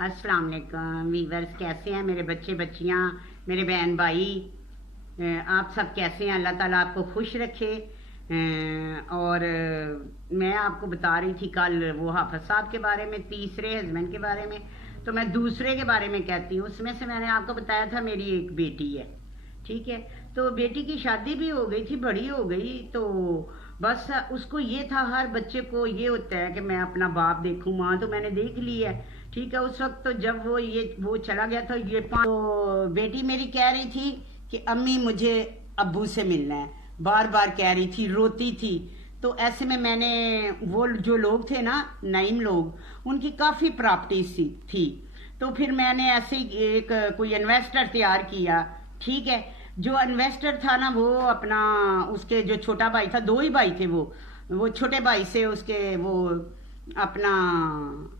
अस्सलाम वालेकुम वीवर्स, कैसे हैं मेरे बच्चे बच्चियां, मेरे बहन भाई। आप सब कैसे हैं? अल्लाह ताला आपको खुश रखे। और मैं आपको बता रही थी कल वो हाफिज साहब के बारे में, तीसरे हस्बैंड के बारे में। तो मैं दूसरे के बारे में कहती हूँ। उसमें से मैंने आपको बताया था मेरी एक बेटी है, ठीक है। तो बेटी की शादी भी हो गई थी, बड़ी हो गई। तो बस उसको ये था, हर बच्चे को ये होता है कि मैं अपना बाप देखूं। माँ तो मैंने देख ली है, ठीक है। उस वक्त तो जब वो चला गया था, तो बेटी मेरी कह रही थी कि अम्मी मुझे अब्बू से मिलना है, बार बार कह रही थी, रोती थी। तो ऐसे में मैंने, वो जो लोग थे ना, नईम लोग, उनकी काफ़ी प्रॉपर्टीज थी। तो फिर मैंने ऐसे ही एक कोई इन्वेस्टर तैयार किया, ठीक है। जो इन्वेस्टर था ना, वो अपना, उसके जो छोटा भाई था, दो ही भाई थे वो छोटे भाई से उसके वो अपना,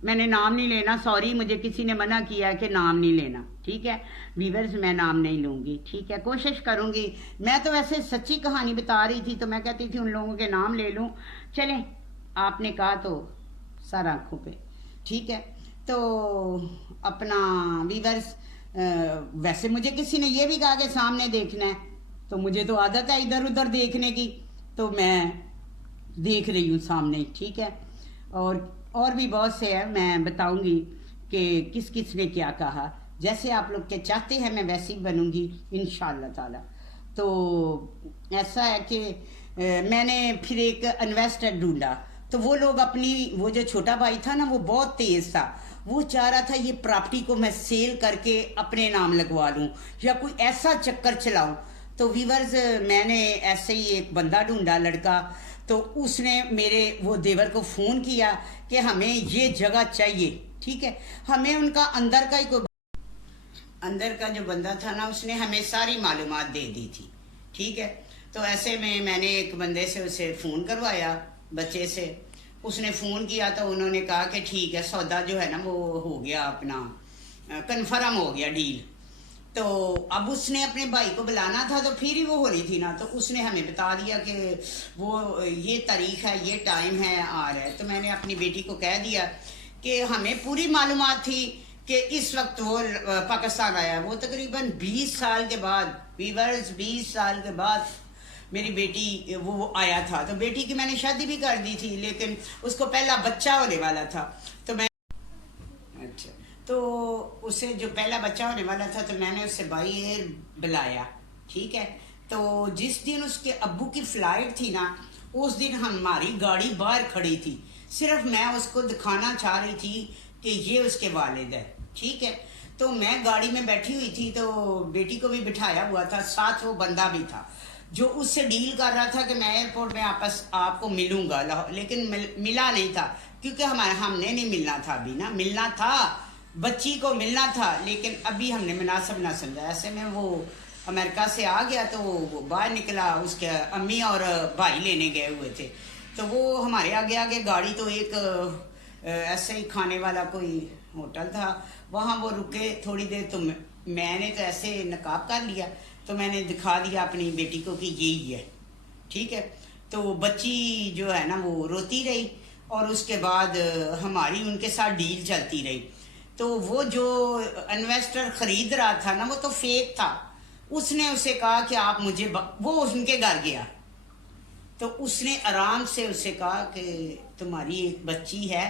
मैंने नाम नहीं लेना, सॉरी, मुझे किसी ने मना किया है कि नाम नहीं लेना, ठीक है वीवर्स, मैं नाम नहीं लूँगी, ठीक है। कोशिश करूँगी। मैं तो वैसे सच्ची कहानी बता रही थी, तो मैं कहती थी उन लोगों के नाम ले लूँ। चलें, आपने कहा तो सर आँखों पे, ठीक है। तो अपना वीवर्स, वैसे मुझे किसी ने ये भी कहा कि सामने देखना है, तो मुझे तो आदत है इधर उधर देखने की, तो मैं देख रही हूँ सामने, ठीक है। और भी बहुत से हैं, मैं बताऊंगी कि किस किस ने क्या कहा। जैसे आप लोग के चाहते हैं मैं वैसे ही बनूंगी इंशाअल्लाह ताला। तो ऐसा है कि मैंने फिर एक इन्वेस्टर ढूंढा। तो वो लोग अपनी, वो जो छोटा भाई था ना, वो बहुत तेज था। वो चाह रहा था ये प्रॉपर्टी को मैं सेल करके अपने नाम लगवा लूं या कोई ऐसा चक्कर चलाऊं। तो वीवर्स, मैंने ऐसे ही एक बंदा ढूंढा, लड़का। तो उसने मेरे वो देवर को फ़ोन किया कि हमें ये जगह चाहिए, ठीक है। हमें उनका अंदर का जो बंदा था ना, उसने हमें सारी मालूमात दे दी थी, ठीक है। तो ऐसे में मैंने एक बंदे से उसे फ़ोन करवाया, बच्चे से। उसने फ़ोन किया तो उन्होंने कहा कि ठीक है, सौदा जो है ना वो हो गया, अपना कन्फर्म हो गया डील। तो अब उसने अपने भाई को बुलाना था, तो फिर ही वो हो रही थी ना, तो उसने हमें बता दिया कि वो ये तारीख है, ये टाइम है, आ रहा है। तो मैंने अपनी बेटी को कह दिया कि हमें पूरी मालूमात थी कि इस वक्त वो पाकिस्तान आया है। वो तकरीबन 20 साल के बाद, वीवर्स, 20 साल के बाद मेरी बेटी वो आया था। तो बेटी की मैंने शादी भी कर दी थी, लेकिन उसको पहला बच्चा होने वाला था। तो मैं, अच्छा, तो उसे जो पहला बच्चा होने वाला था, तो मैंने उसे बाई एयर बुलाया, ठीक है। तो जिस दिन उसके अब्बू की फ्लाइट थी ना, उस दिन हमारी गाड़ी बाहर खड़ी थी। सिर्फ मैं उसको दिखाना चाह रही थी कि ये उसके वालिद है, ठीक है। तो मैं गाड़ी में बैठी हुई थी, तो बेटी को भी बिठाया हुआ था, साथ वो बंदा भी था जो उससे डील कर रहा था कि मैं एयरपोर्ट में आपको मिलूंगा, लेकिन मिला नहीं था, क्योंकि हमने नहीं मिलना था अभी ना, मिलना था, बच्ची को मिलना था, लेकिन अभी हमने मुनासिब ना समझा। ऐसे में वो अमेरिका से आ गया, तो वो बाहर निकला, उसके अम्मी और भाई लेने गए हुए थे। तो वो हमारे आगे आगे गाड़ी, तो एक ऐसे ही खाने वाला कोई होटल था, वहाँ वो रुके थोड़ी देर। तो मैंने तो ऐसे नकाब कर लिया, तो मैंने दिखा दिया अपनी बेटी को कि यही है, ठीक है। तो बच्ची जो है ना वो रोती रही, और उसके बाद हमारी उनके साथ डील चलती रही। तो वो जो इन्वेस्टर खरीद रहा था ना, वो तो फेक था। उसने उसे कहा कि आप मुझे वो उनके घर गया, तो उसने आराम से उसे कहा कि तुम्हारी एक बच्ची है।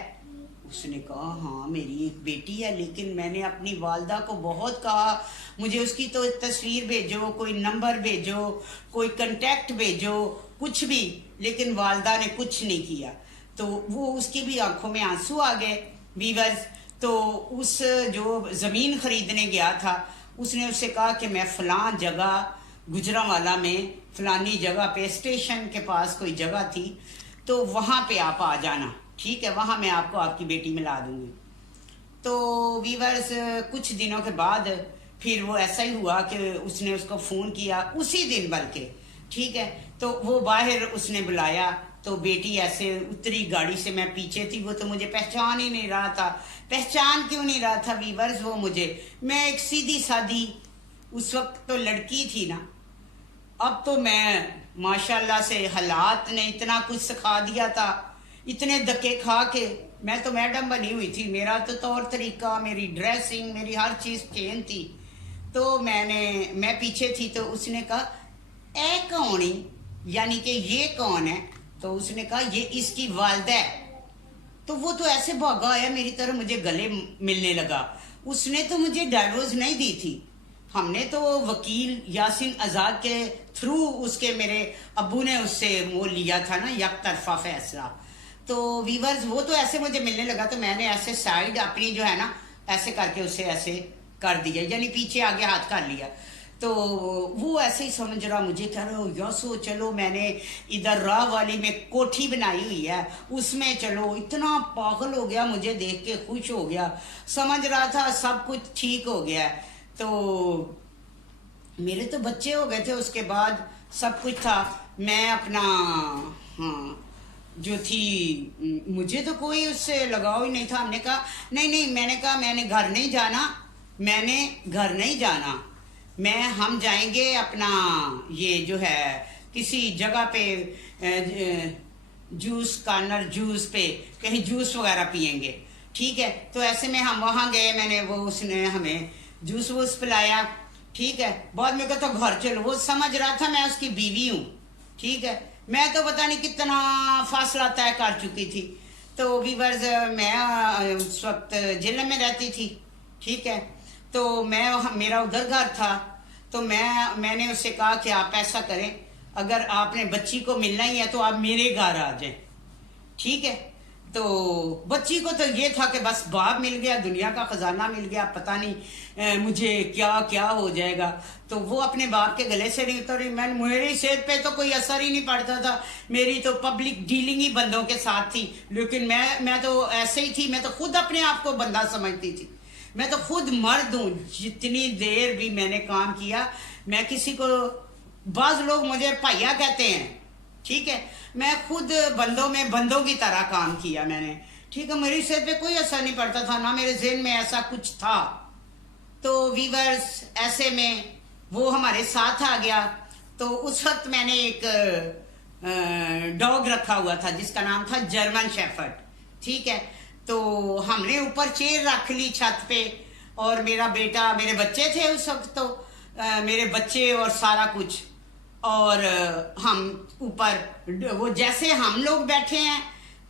उसने कहा हाँ मेरी एक बेटी है, लेकिन मैंने अपनी वालदा को बहुत कहा मुझे उसकी तो तस्वीर भेजो, कोई नंबर भेजो, कोई कांटेक्ट भेजो, कुछ भी, लेकिन वालदा ने कुछ नहीं किया। तो वो, उसकी भी आंखों में आंसू आ गए वीवर्स। तो उस जो ज़मीन खरीदने गया था, उसने उससे कहा कि मैं फ़लाँ जगह गुजरांवाला में फ़लानी जगह पे, स्टेशन के पास कोई जगह थी, तो वहाँ पे आप आ जाना, ठीक है, वहाँ मैं आपको आपकी बेटी मिला दूंगी। तो वीवर्स, कुछ दिनों के बाद फिर वो ऐसा ही हुआ कि उसने उसको फ़ोन किया उसी दिन, बल्कि, ठीक है। तो वो बाहर उसने बुलाया, तो बेटी ऐसे उतरी गाड़ी से, मैं पीछे थी, वो तो मुझे पहचान ही नहीं रहा था। पहचान क्यों नहीं रहा था वीवर्स वो मुझे? मैं एक सीधी सादी उस वक्त तो लड़की थी ना। अब तो मैं माशाल्लाह से, हालात ने इतना कुछ सिखा दिया था, इतने धक्के खा के मैं तो मैडम बनी हुई थी, मेरा तो तौर तरीका, मेरी ड्रेसिंग, मेरी हर चीज चेंज थी। तो मैं पीछे थी, तो उसने कहा ए कौन है, यानी कि ये कौन है। तो उसने कहा ये इसकी वालदा है। तो वो तो ऐसे भागा आया मेरी तरफ, मुझे गले मिलने लगा। उसने तो मुझे डाइवोर्स नहीं दी थी, हमने तो वकील यासिन आजाद के थ्रू उसके मेरे अब्बू ने उससे वो लिया था ना, एक तरफा फैसला। तो वीवर्स वो तो ऐसे मुझे मिलने लगा, तो मैंने ऐसे साइड अपनी जो है ना ऐसे करके उसे ऐसे कर दिया, यानी पीछे आगे हाथ कर लिया। तो वो ऐसे ही समझ रहा, मुझे कह रहा हो यसो चलो, मैंने इधर राह वाली में कोठी बनाई हुई है उसमें चलो। इतना पागल हो गया, मुझे देख के खुश हो गया, समझ रहा था सब कुछ ठीक हो गया। तो मेरे तो बच्चे हो गए थे, उसके बाद सब कुछ था। मैं अपना हाँ जो थी, मुझे तो कोई उससे लगाव ही नहीं था। हमने कहा नहीं, मैंने कहा मैंने घर नहीं जाना, मैंने घर नहीं जाना, हम जाएंगे अपना ये जो है किसी जगह पे जूस कॉर्नर, जूस पे कहीं जूस वगैरह पियेंगे, ठीक है। तो ऐसे में हम वहाँ गए, मैंने वो उसने हमें जूस वूस पिलाया, ठीक है। बाद में कहता घर चलो, वो समझ रहा था मैं उसकी बीवी हूँ, ठीक है। मैं तो पता नहीं कितना फासला तय कर चुकी थी। तो वीवर्स मैं उस वक्त जिले में रहती थी, ठीक है। तो मेरा उधर घर था, तो मैंने उससे कहा कि आप ऐसा करें, अगर आपने बच्ची को मिलना ही है तो आप मेरे घर आ जाएं, ठीक है। तो बच्ची को तो ये था कि बस बाप मिल गया, दुनिया का खजाना मिल गया, पता नहीं मुझे क्या क्या हो जाएगा। तो वो अपने बाप के गले से नहीं उतरी। मेरी सेहत पे तो कोई असर ही नहीं पड़ता था, मेरी तो पब्लिक डीलिंग ही बंदों के साथ थी। लेकिन मैं तो ऐसे ही थी, मैं तो खुद अपने आप को बंदा समझती थी, मैं तो खुद मर्द हूँ। जितनी देर भी मैंने काम किया, मैं किसी को, बाज लोग मुझे भैया कहते हैं, ठीक है, मैं खुद बंदों में बंदों की तरह काम किया मैंने, ठीक है। मेरी सेहत पे कोई असर नहीं पड़ता था, ना मेरे ज़हन में ऐसा कुछ था। तो वीवर्स ऐसे में वो हमारे साथ आ गया। तो उस वक्त मैंने एक डॉग रखा हुआ था जिसका नाम था जर्मन शेफर्ड, ठीक है। तो हमने ऊपर चेयर रख ली छत पे, और मेरा बेटा, मेरे बच्चे थे उस वक्त, तो मेरे बच्चे और सारा कुछ, और हम ऊपर, वो जैसे हम लोग बैठे हैं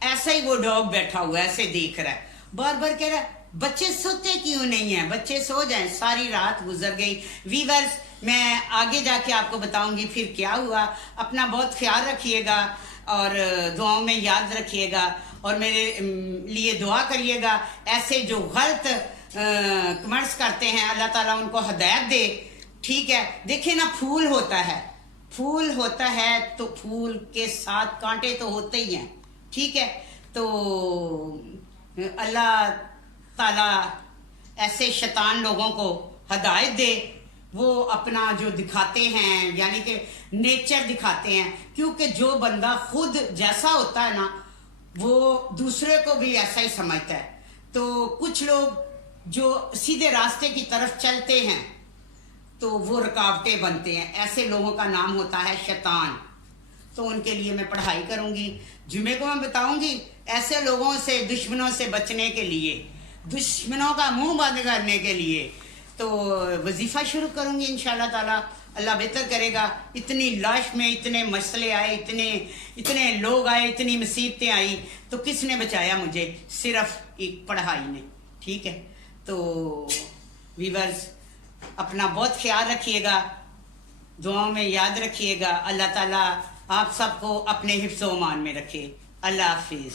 ऐसे ही वो डॉग बैठा हुआ है, ऐसे देख रहा है, बार बार कह रहा है बच्चे सोते क्यों नहीं है, बच्चे सो जाएं। सारी रात गुजर गई। वीवर्स मैं आगे जाके आपको बताऊंगी फिर क्या हुआ। अपना बहुत ख्याल रखिएगा और दुआओं में याद रखिएगा, और मेरे लिए दुआ करिएगा। ऐसे जो गलत कमेंट्स करते हैं, अल्लाह ताला उनको हिदायत दे, ठीक है। देखिए ना, फूल होता है तो फूल के साथ कांटे तो होते ही हैं, ठीक है। तो अल्लाह ताला ऐसे शैतान लोगों को हिदायत दे, वो अपना जो दिखाते हैं यानी कि नेचर दिखाते हैं, क्योंकि जो बंदा खुद जैसा होता है ना, वो दूसरे को भी ऐसा ही समझता है। तो कुछ लोग जो सीधे रास्ते की तरफ चलते हैं तो वो रुकावटें बनते हैं, ऐसे लोगों का नाम होता है शैतान। तो उनके लिए मैं पढ़ाई करूंगी, जुमे को मैं बताऊंगी ऐसे लोगों से, दुश्मनों से बचने के लिए, दुश्मनों का मुंह बंद करने के लिए। तो वजीफा शुरू करूंगी इंशाल्लाह ताला, अल्लाह बेहतर करेगा। इतनी लाश में इतने मसले आए, इतने लोग आए, इतनी मुसीबतें आई, तो किसने बचाया मुझे? सिर्फ एक पढ़ाई ने, ठीक है। तो वीवर्स अपना बहुत ख्याल रखिएगा, दुआओं में याद रखिएगा। अल्लाह ताला आप सबको अपने हिफ्ज़-ओ-मान में रखे। अल्लाह हाफिज़।